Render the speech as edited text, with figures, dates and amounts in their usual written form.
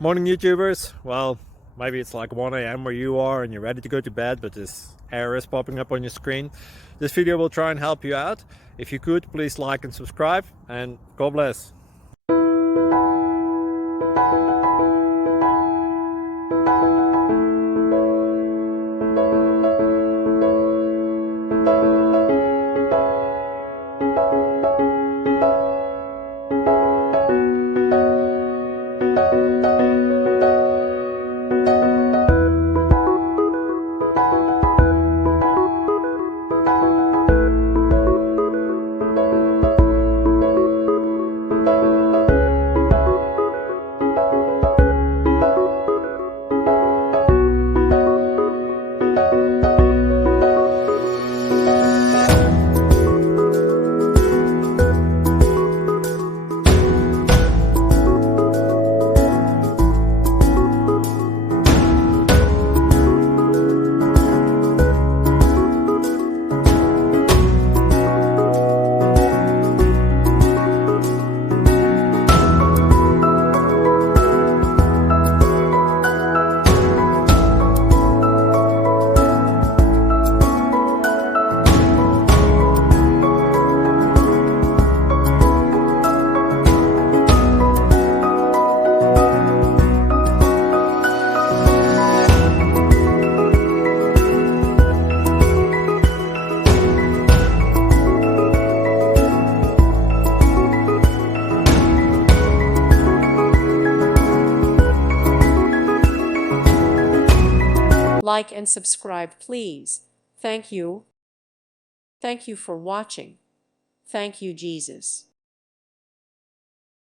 Morning, YouTubers. Well, maybe it's like 1 a.m. where you are and you're ready to go to bed, but this error is popping up on your screen. This video will try and help you out. If you could, please like and subscribe, and God bless. Like and subscribe, please. Thank you. Thank you for watching. Thank you, Jesus.